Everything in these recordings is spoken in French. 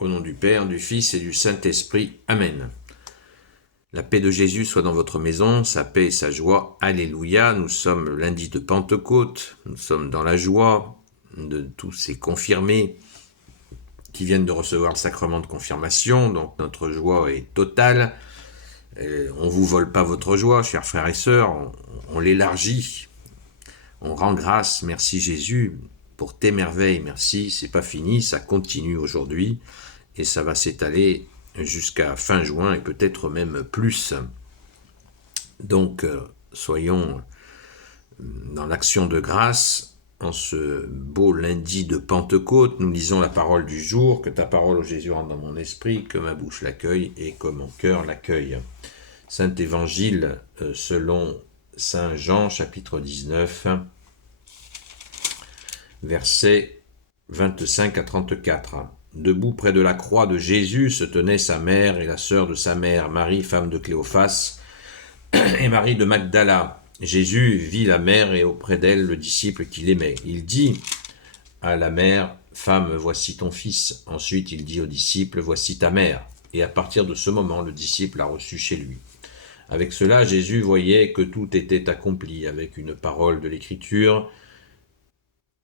Au nom du Père, du Fils et du Saint-Esprit. Amen. La paix de Jésus soit dans votre maison, sa paix et sa joie. Alléluia. Nous sommes le lundi de Pentecôte. Nous sommes dans la joie de tous ces confirmés qui viennent de recevoir le sacrement de confirmation. Donc notre joie est totale. On ne vous vole pas votre joie, chers frères et sœurs. On l'élargit. On rend grâce. Merci Jésus pour tes merveilles. Merci. C'est pas fini. Ça continue aujourd'hui. Et ça va s'étaler jusqu'à fin juin et peut-être même plus. Donc, soyons dans l'action de grâce en ce beau lundi de Pentecôte. Nous lisons la parole du jour. Que ta parole, ô Jésus, rentre dans mon esprit, que ma bouche l'accueille et que mon cœur l'accueille. Saint Évangile selon Saint Jean, chapitre 19, versets 25 à 34. Debout près de la croix de Jésus se tenaient sa mère et la sœur de sa mère, Marie, femme de Cléophas, et Marie de Magdala. Jésus vit la mère et auprès d'elle le disciple qu'il aimait. Il dit à la mère, « Femme, voici ton fils. » Ensuite, il dit au disciple, « Voici ta mère. » Et à partir de ce moment, le disciple l'a reçu chez lui. Avec cela, Jésus voyait que tout était accompli avec une parole de l'Écriture.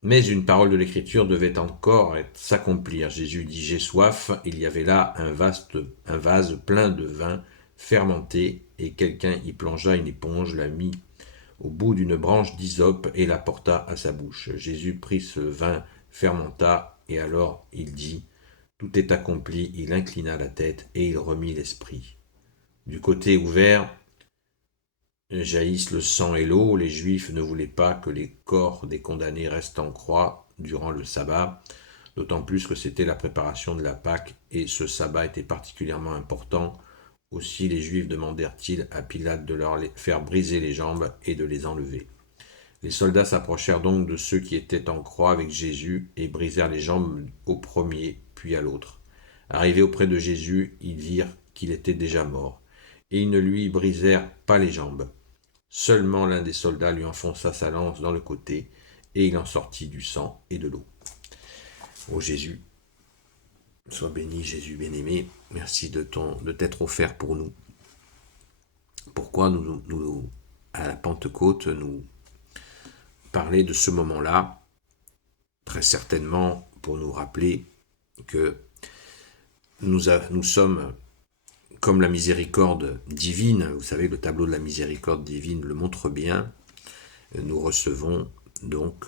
Mais une parole de l'Écriture devait encore s'accomplir. Jésus dit « J'ai soif ». Il y avait là un vase plein de vin fermenté, et quelqu'un y plongea une éponge, la mit au bout d'une branche d'hysope et la porta à sa bouche. Jésus prit ce vin, fermenta, et alors il dit « Tout est accompli ». Il inclina la tête et il remit l'esprit. Du côté ouvert jaillissent le sang et l'eau. Les Juifs ne voulaient pas que les corps des condamnés restent en croix durant le sabbat, d'autant plus que c'était la préparation de la Pâque et ce sabbat était particulièrement important. Aussi les Juifs demandèrent-ils à Pilate de leur faire briser les jambes et de les enlever. Les soldats s'approchèrent donc de ceux qui étaient en croix avec Jésus et brisèrent les jambes au premier puis à l'autre. Arrivés auprès de Jésus, ils virent qu'il était déjà mort, et ils ne lui brisèrent pas les jambes. Seulement l'un des soldats lui enfonça sa lance dans le côté, et il en sortit du sang et de l'eau. Ô Jésus, sois béni, Jésus bien-aimé, merci de t'être offert pour nous. Pourquoi nous à la Pentecôte, nous parler de ce moment-là, très certainement pour nous rappeler que nous sommes comme la miséricorde divine. Vous savez, le tableau de la miséricorde divine le montre bien. Nous recevons donc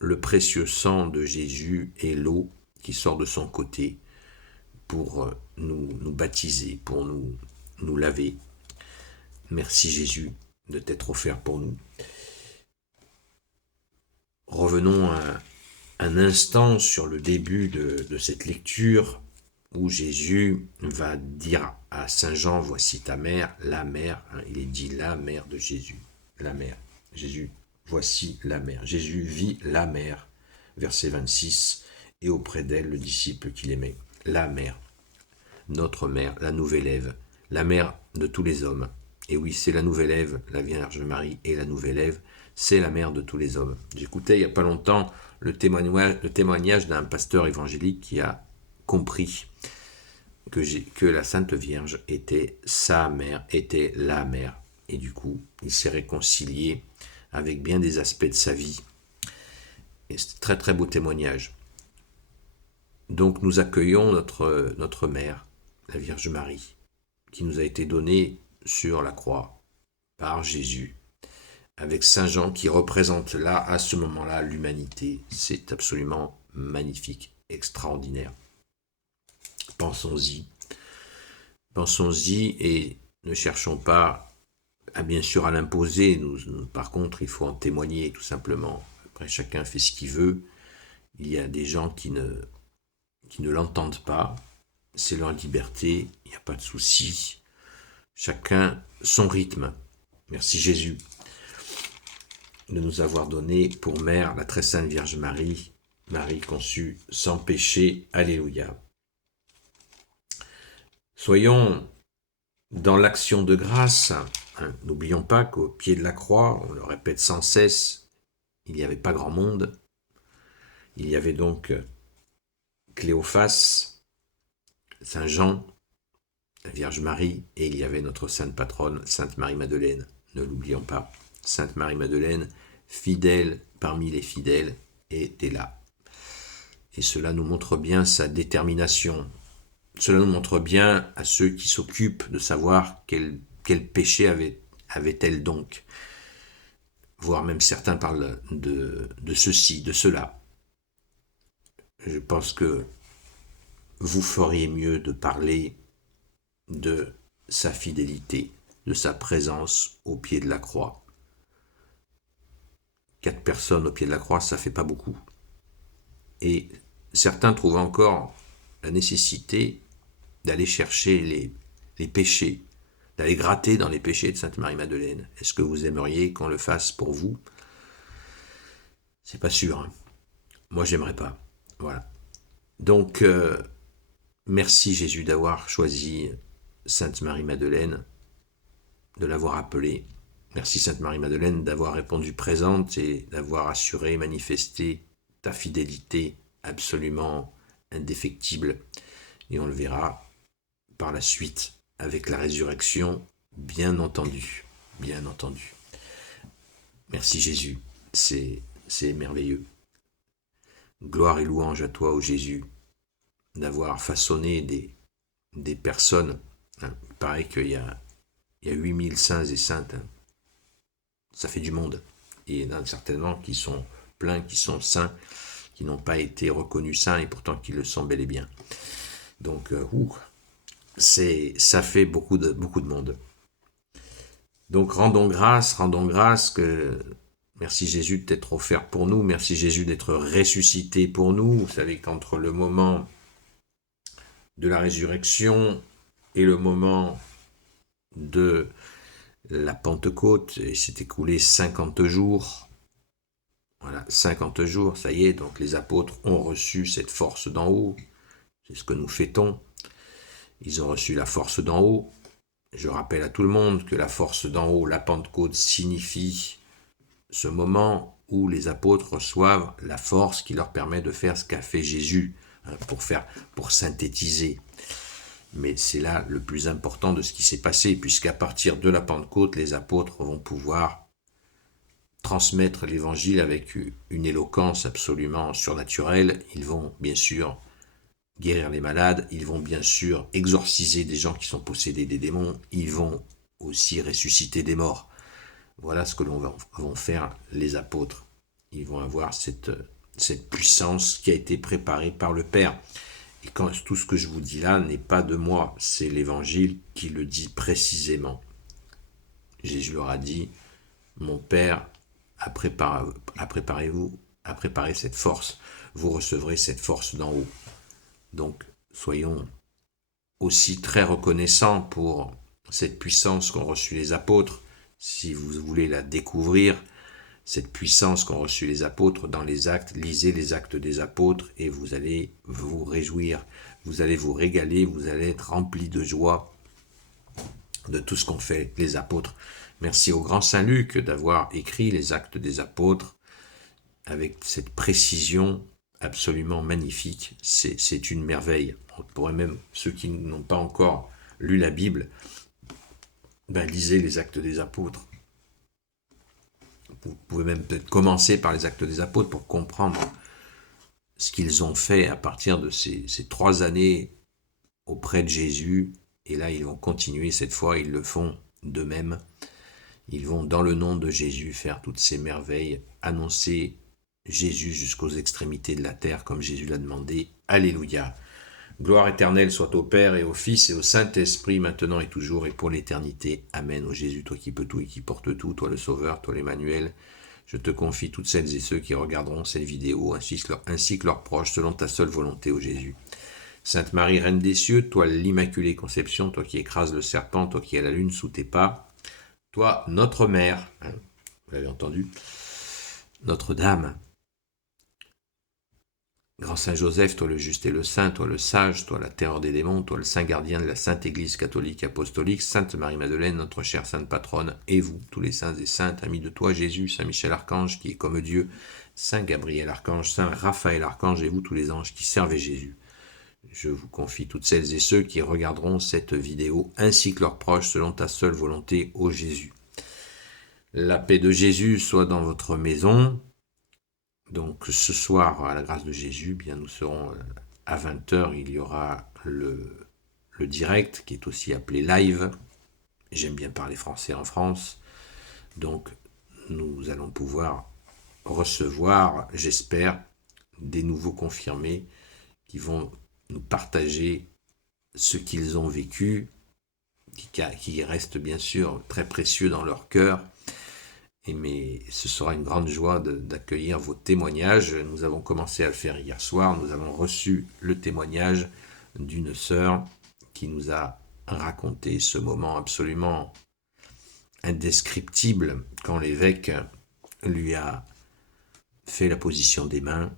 le précieux sang de Jésus et l'eau qui sort de son côté pour nous baptiser, pour nous laver. Merci Jésus de t'être offert pour nous. Revenons un instant sur le début de cette lecture où Jésus va dire à Saint Jean, voici ta mère, la mère, il est dit la mère de Jésus, la mère, Jésus, voici la mère. Jésus vit la mère, verset 26, et auprès d'elle le disciple qu'il aimait, la mère, notre mère, la nouvelle Ève, la mère de tous les hommes. Et oui, c'est la nouvelle Ève, la Vierge Marie et la nouvelle Ève, c'est la mère de tous les hommes. J'écoutais il n'y a pas longtemps le témoignage d'un pasteur évangélique qui a compris que la Sainte Vierge était sa mère, était la mère. Et du coup, il s'est réconcilié avec bien des aspects de sa vie. Et c'est un très très beau témoignage. Donc nous accueillons notre mère, la Vierge Marie, qui nous a été donnée sur la croix par Jésus, avec Saint Jean qui représente là, à ce moment-là, l'humanité. C'est absolument magnifique, extraordinaire. Pensons-y et ne cherchons pas bien sûr à l'imposer. Par contre, il faut en témoigner tout simplement. Après, chacun fait ce qu'il veut. Il y a des gens qui ne l'entendent pas. C'est leur liberté, il n'y a pas de souci. Chacun son rythme. Merci Jésus de nous avoir donné pour mère la très sainte Vierge Marie, Marie conçue sans péché. Alléluia. Soyons dans l'action de grâce. N'oublions pas qu'au pied de la croix, on le répète sans cesse, il n'y avait pas grand monde. Il y avait donc Cléophas, Saint Jean, la Vierge Marie, et il y avait notre sainte patronne, Sainte Marie-Madeleine. Ne l'oublions pas. Sainte Marie-Madeleine, fidèle parmi les fidèles, était là. Et cela nous montre bien sa détermination. Cela nous montre bien à ceux qui s'occupent de savoir quel péché avait-elle donc. Voire même certains parlent de ceci, de cela. Je pense que vous feriez mieux de parler de sa fidélité, de sa présence au pied de la croix. 4 personnes au pied de la croix, ça fait pas beaucoup. Et certains trouvent encore la nécessité d'aller chercher les péchés, d'aller gratter dans les péchés de Sainte Marie-Madeleine. Est-ce que vous aimeriez qu'on le fasse pour vous? C'est pas sûr. Hein. Moi, j'aimerais pas. Voilà. Donc, merci Jésus d'avoir choisi Sainte Marie-Madeleine, de l'avoir appelée. Merci Sainte Marie-Madeleine d'avoir répondu présente et d'avoir assuré, manifesté ta fidélité absolument indéfectible. Et on le verra par la suite avec la résurrection, bien entendu. Bien entendu. Merci Jésus, c'est merveilleux. Gloire et louange à toi, ô Jésus, d'avoir façonné des personnes. Hein. Il paraît qu'il y a 8000 saints et saintes. Hein. Ça fait du monde. Et il y en a certainement qui sont pleins, qui sont saints, qui n'ont pas été reconnus saints et pourtant qui le sont bel et bien. Donc, ça fait beaucoup de monde. Donc, rendons grâce que merci Jésus d'être offert pour nous, merci Jésus d'être ressuscité pour nous. Vous savez qu'entre le moment de la résurrection et le moment de la Pentecôte, il s'est écoulé 50 jours. Voilà, 50 jours, ça y est, donc les apôtres ont reçu cette force d'en haut. C'est ce que nous fêtons. Ils ont reçu la force d'en haut. Je rappelle à tout le monde que la force d'en haut, la Pentecôte, signifie ce moment où les apôtres reçoivent la force qui leur permet de faire ce qu'a fait Jésus, pour synthétiser. Mais c'est là le plus important de ce qui s'est passé, puisqu'à partir de la Pentecôte, les apôtres vont pouvoir transmettre l'évangile avec une éloquence absolument surnaturelle. Ils vont bien sûr guérir les malades, ils vont bien sûr exorciser des gens qui sont possédés des démons, ils vont aussi ressusciter des morts. Voilà ce que vont faire les apôtres. Ils vont avoir cette puissance qui a été préparée par le Père. Et quand tout ce que je vous dis là n'est pas de moi, c'est l'Évangile qui le dit précisément. Jésus leur a dit, mon Père a préparé cette force. Vous recevrez cette force d'en haut. Donc, soyons aussi très reconnaissants pour cette puissance qu'ont reçue les apôtres. Si vous voulez la découvrir, cette puissance qu'ont reçue les apôtres dans les actes, lisez les actes des apôtres et vous allez vous réjouir, vous allez vous régaler, vous allez être remplis de joie de tout ce qu'ont fait les apôtres. Merci au grand Saint Luc d'avoir écrit les actes des apôtres avec cette précision absolument magnifique. C'est une merveille. On pourrait même, ceux qui n'ont pas encore lu la Bible, lisez les actes des apôtres. Vous pouvez même peut-être commencer par les actes des apôtres pour comprendre ce qu'ils ont fait à partir de ces 3 années auprès de Jésus. Et là, ils vont continuer. Cette fois, ils le font d'eux-mêmes. Ils vont, dans le nom de Jésus, faire toutes ces merveilles, annoncer Jésus jusqu'aux extrémités de la terre, comme Jésus l'a demandé. Alléluia. Gloire éternelle soit au Père et au Fils et au Saint-Esprit, maintenant et toujours et pour l'éternité. Amen. Ô Jésus, toi qui peux tout et qui portes tout, toi le Sauveur, toi l'Emmanuel, je te confie toutes celles et ceux qui regarderont cette vidéo, ainsi que leurs proches, selon ta seule volonté, ô Jésus. Sainte Marie, Reine des cieux, toi l'Immaculée Conception, toi qui écrases le serpent, toi qui as la lune sous tes pas, toi notre Mère, vous l'avez entendu, Notre-Dame, Grand Saint Joseph, toi le juste et le saint, toi le sage, toi la terreur des démons, toi le saint gardien de la Sainte Église catholique apostolique, Sainte Marie-Madeleine, notre chère Sainte Patronne, et vous, tous les saints et saintes, amis de toi Jésus, Saint Michel Archange, qui est comme Dieu, Saint Gabriel Archange, Saint Raphaël Archange, et vous tous les anges qui servez Jésus. Je vous confie toutes celles et ceux qui regarderont cette vidéo, ainsi que leurs proches, selon ta seule volonté, ô Jésus. La paix de Jésus soit dans votre maison. Donc ce soir, à la grâce de Jésus, bien nous serons à 20h, il y aura le direct, qui est aussi appelé live. J'aime bien parler français en France. Donc nous allons pouvoir recevoir, j'espère, des nouveaux confirmés qui vont nous partager ce qu'ils ont vécu, qui reste bien sûr très précieux dans leur cœur. Mais ce sera une grande joie d'accueillir vos témoignages. Nous avons commencé à le faire hier soir. Nous avons reçu le témoignage d'une sœur qui nous a raconté ce moment absolument indescriptible quand l'évêque lui a fait la position des mains,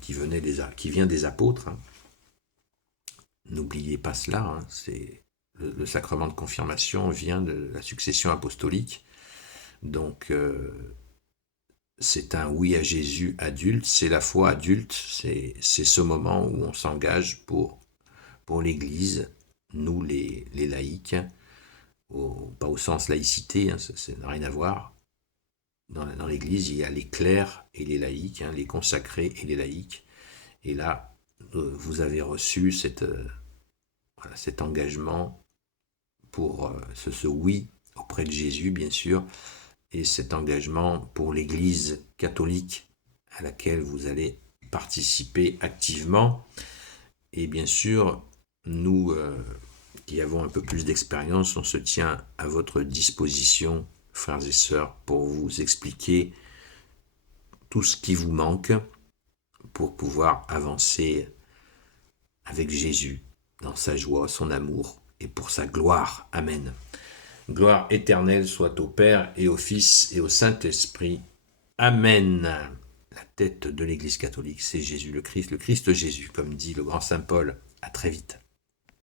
qui vient des apôtres. N'oubliez pas cela, c'est le sacrement de confirmation vient de la succession apostolique. Donc, c'est un oui à Jésus adulte, c'est la foi adulte, c'est ce moment où on s'engage pour l'Église, nous les laïcs, pas au sens laïcité, ça n'a rien à voir. Dans l'Église, il y a les clercs et les laïcs, les consacrés et les laïcs. Et là, vous avez reçu cet engagement pour ce oui auprès de Jésus, bien sûr, et cet engagement pour l'Église catholique à laquelle vous allez participer activement. Et bien sûr, nous qui avons un peu plus d'expérience, on se tient à votre disposition, frères et sœurs, pour vous expliquer tout ce qui vous manque pour pouvoir avancer avec Jésus dans sa joie, son amour et pour sa gloire. Amen. Gloire éternelle soit au Père et au Fils et au Saint-Esprit. Amen. La tête de l'Église catholique, c'est Jésus le Christ Jésus, comme dit le grand Saint Paul. À très vite.